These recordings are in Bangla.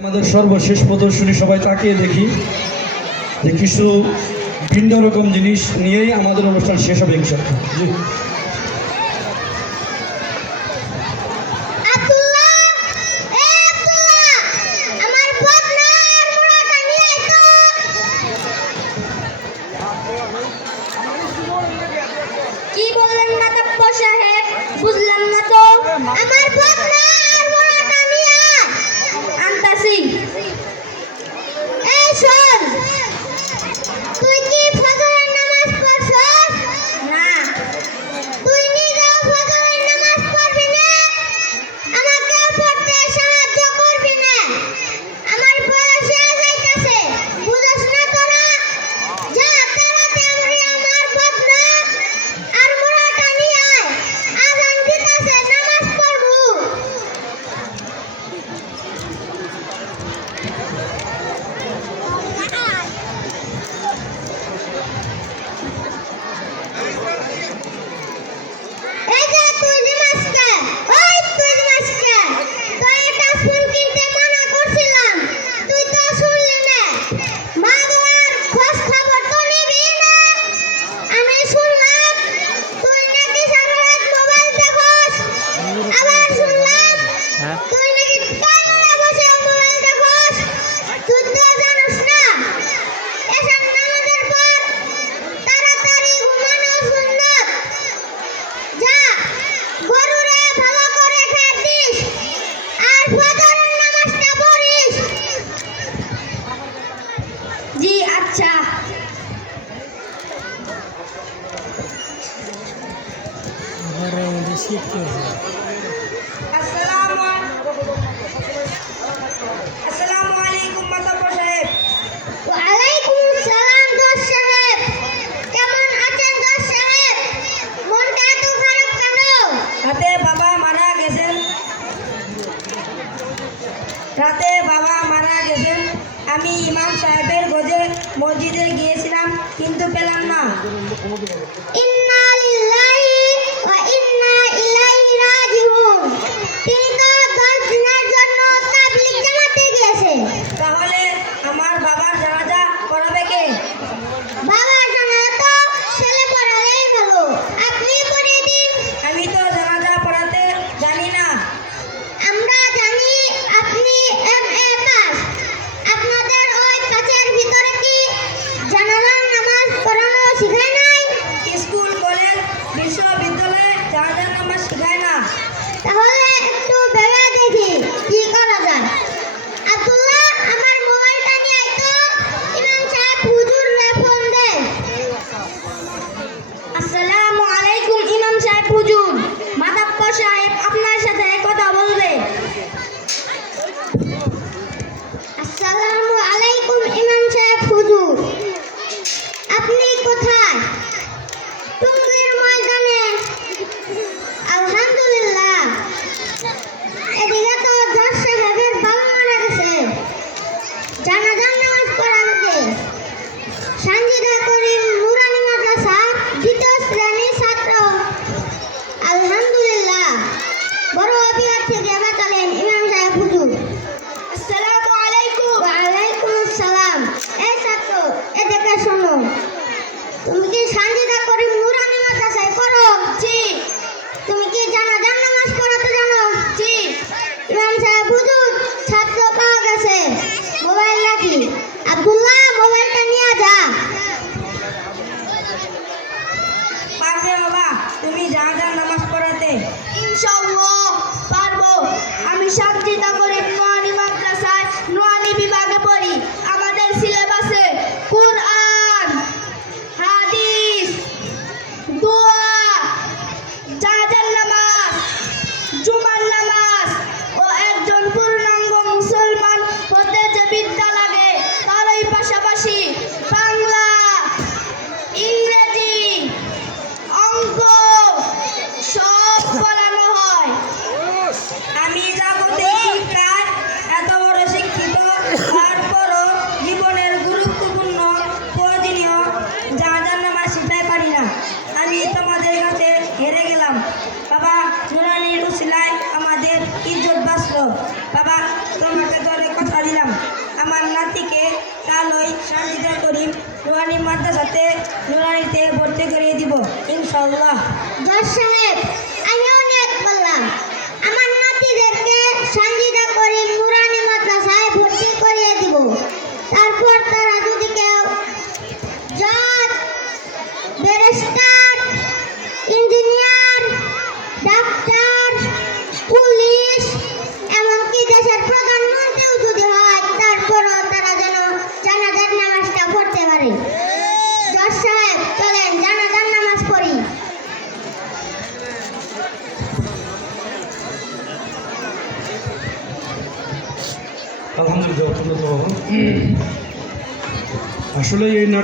আমাদের সর্বশেষ প্রদর্শনী সবাই তাকিয়ে দেখি। যে কিছু ভিন্ন রকম জিনিস নিয়েই আমাদের অনুষ্ঠান শেষ হবে ইনশাল্লাহ ঠিক করব ওয়ালাইকুম সাহেব কেমন বাবা মারা গেছেন রাতে বাবা মারা গেছেন আমি ইমাম সাহেবের গোজে মসজিদে গিয়েছিলাম কিন্তু পেলাম না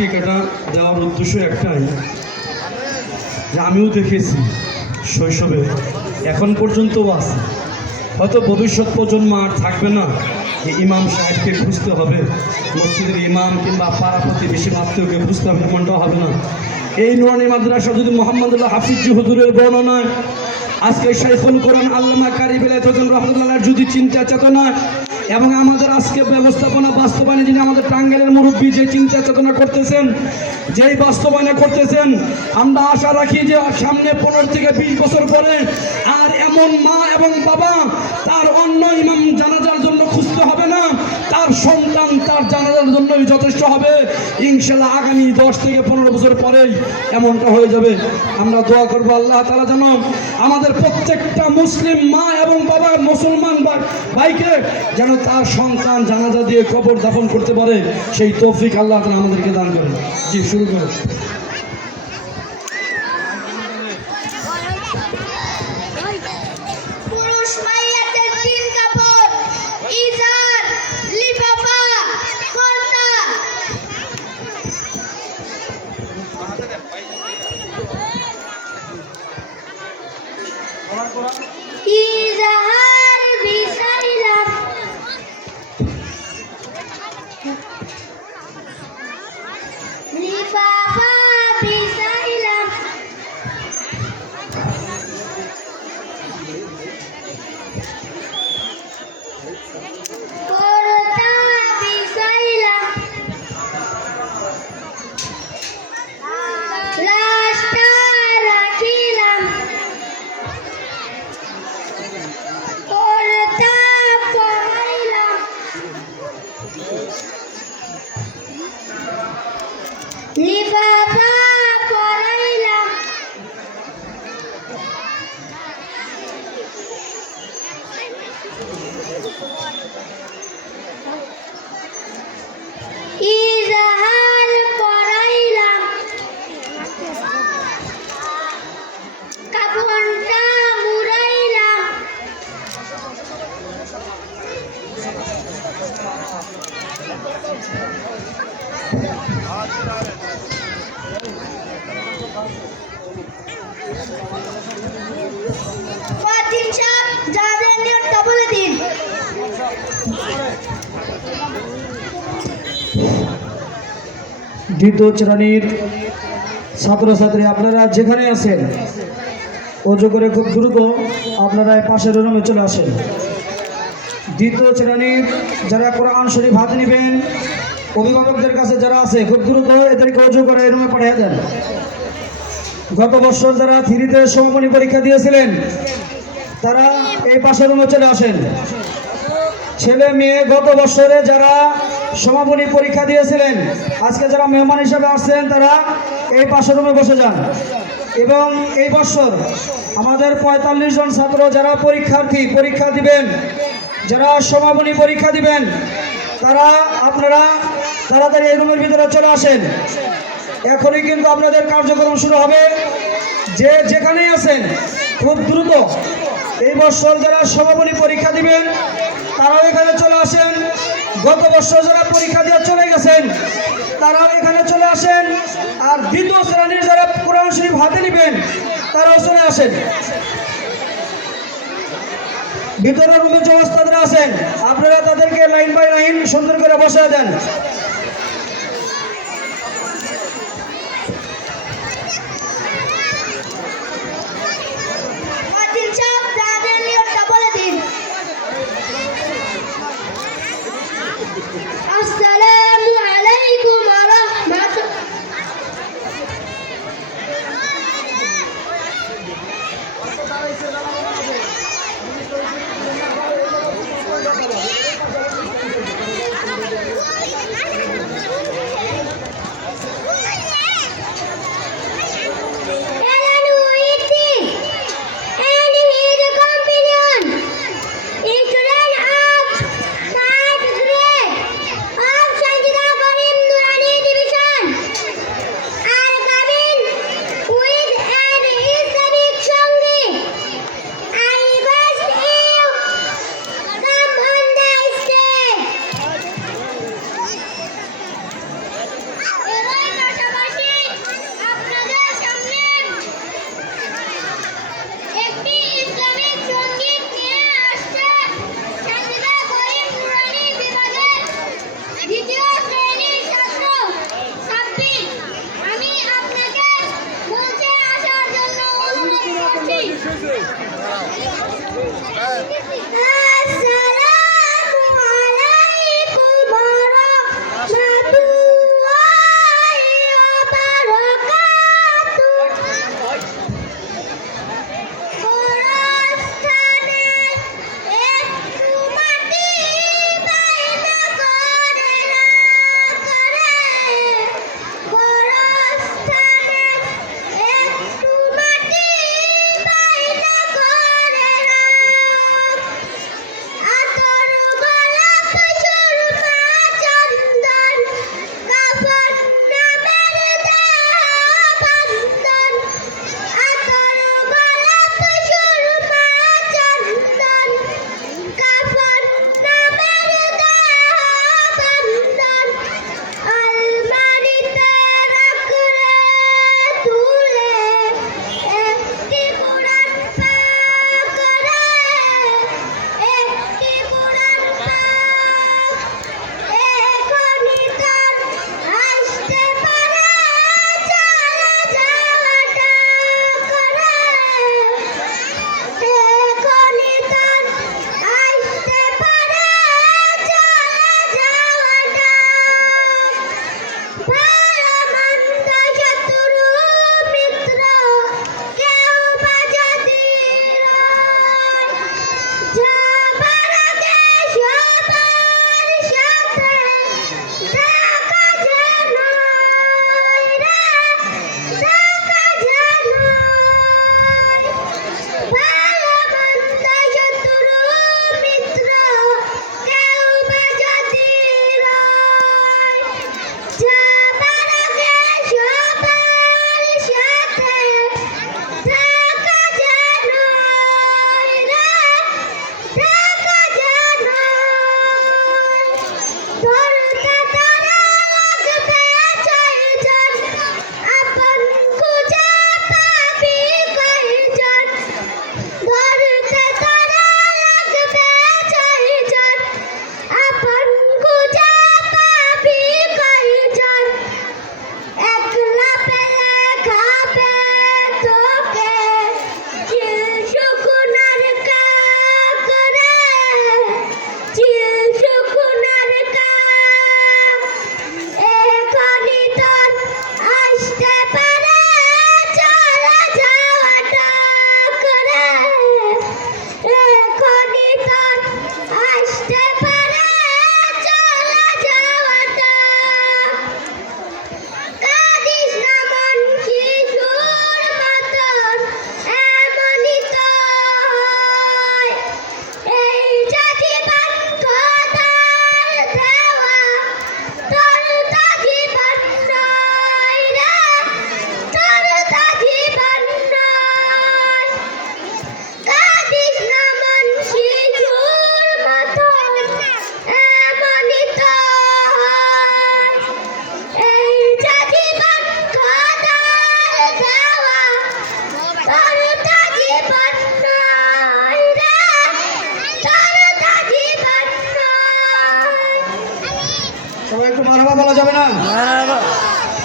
আসলে দেওয়ার উদ্দেশ্য একটাই, যে আমিও দেখেছি শৈশবে, এখন পর্যন্তও আছে। হয়তো ভবিষ্যৎ প্রজন্ম আর থাকবে না যে ইমাম সাহেবকে বুঝতে হবে, মসজিদের ইমাম কিংবা পাড়া প্রতিবেশী আত্মীয়কে বুঝতে হবে এমনটাও হবে না। এই নুরানি মাদ্রাসা যদি মোহাম্মদুল্লাহ হাফিজ হুজুরের বর্ণনায়, আজকে শাইখুল কোরআন আল্লামা কারি বিলাত হোসেন রহমতুল্লাহ যদি চিন্তা চেতনা এবং আমাদের আজকে ব্যবস্থাপনা বাস্তবায়নে যিনি আমাদের টাঙ্গাইলের মুরব্বী যে চিন্তা চেতনা করতেছেন, যেই বাস্তবায়নে করতেছেন, আমরা আশা রাখি যে সামনে পনেরো থেকে বিশ বছর পরে আর এমন মা এবং বাবা, তার অন্য ইমাম জানাজার জন্য খুঁজতে হবে না, তার সন্তান তার জানাজার জন্যই যথেষ্ট হবে। ইনশাল্লাহ আগামী দশ থেকে পনেরো বছর পরেই এমনটা হয়ে যাবে। আমরা দোয়া করব আল্লাহ তালা যেন আমাদের প্রত্যেকটা মুসলিম মা এবং বাবা মুসলমান ভাইকে যেন তার সন্তান জানাজা দিয়ে কবর দাফন করতে পারে, সেই তৌফিক আল্লাহ তালা আমাদেরকে দান করেন। জি, শুরু করুন দ্বিতীয় শ্রেণির ছাত্রছাত্রী আপনারা যেখানে আছেন, অজু করে খুব দ্রুত আপনারা পাশের রুমে চলে আসেন। দ্বিতীয় শ্রেণির যারা কোরআন শরীফ হাত নেবেন, অভিভাবকদের কাছে যারা আছে, খুব দ্রুত এদেরকে অজু করে রুমে পাঠিয়ে দেন। গত বছর যারা থ্রিতে সমাপনী পরীক্ষা দিয়েছিলেন, তারা এই পাশের রুমে চলে আসেন। ছেলে, মেয়ে, গত বছরে যারা সমাপনী পরীক্ষা দিয়েছিলেন। আজকে যারা মেহমান হিসেবে আসছেন, তারা এই পাশের রুমে বসে যান। এবং এই বছর আমাদের পঁয়তাল্লিশ জন ছাত্র যারা পরীক্ষার্থী, পরীক্ষা দিবেন, যারা সমাপনী পরীক্ষা দিবেন, তারা আপনারা তাড়াতাড়ি এই রুমের ভিতরে চলে আসেন। এখনই কিন্তু আপনাদের কার্যক্রম শুরু হবে। যে যেখানেই আছেন, খুব দ্রুত এই বছর যারা সমাপনী পরীক্ষা দিবেন, তারাও এখানে চলে আসেন। গত বছর যারা পরীক্ষা দিয়ে চলে গেছেন, তারাও এখানে চলে আসেন। আর দ্বিতীয় শ্রেণির যারা কোরআন শরীফ হাতে নেবেন, তারাও চলে আসেন। ভিতরের রুমে যে ওস্তাদরা আছেন, আপনারা তাদেরকে লাইন বাই লাইন সুন্দর করে বসে দেন।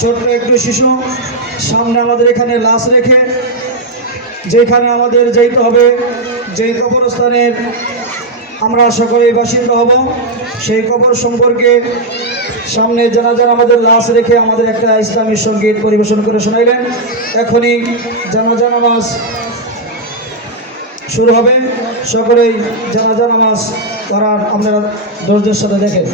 ছোট্ট একটু শিশু, সামনে আমাদের এখানে লাশ রেখে, যেখানে আমাদের যেতে হবে যেই কবরস্থানের আমরা সকলেই বাসিন্দা হব, সেই কবর সম্পর্কে সামনে জানাজান আমাদের লাশ রেখে আমাদের একটা ইসলামী সংগীত পরিবেশন করে শোনাইলেন, এখনই জানাজা নামাজ শুরু হবে। সকলেই জানাজা নামাজ করার আপনারা ধৈর্যের সাথে দেখেন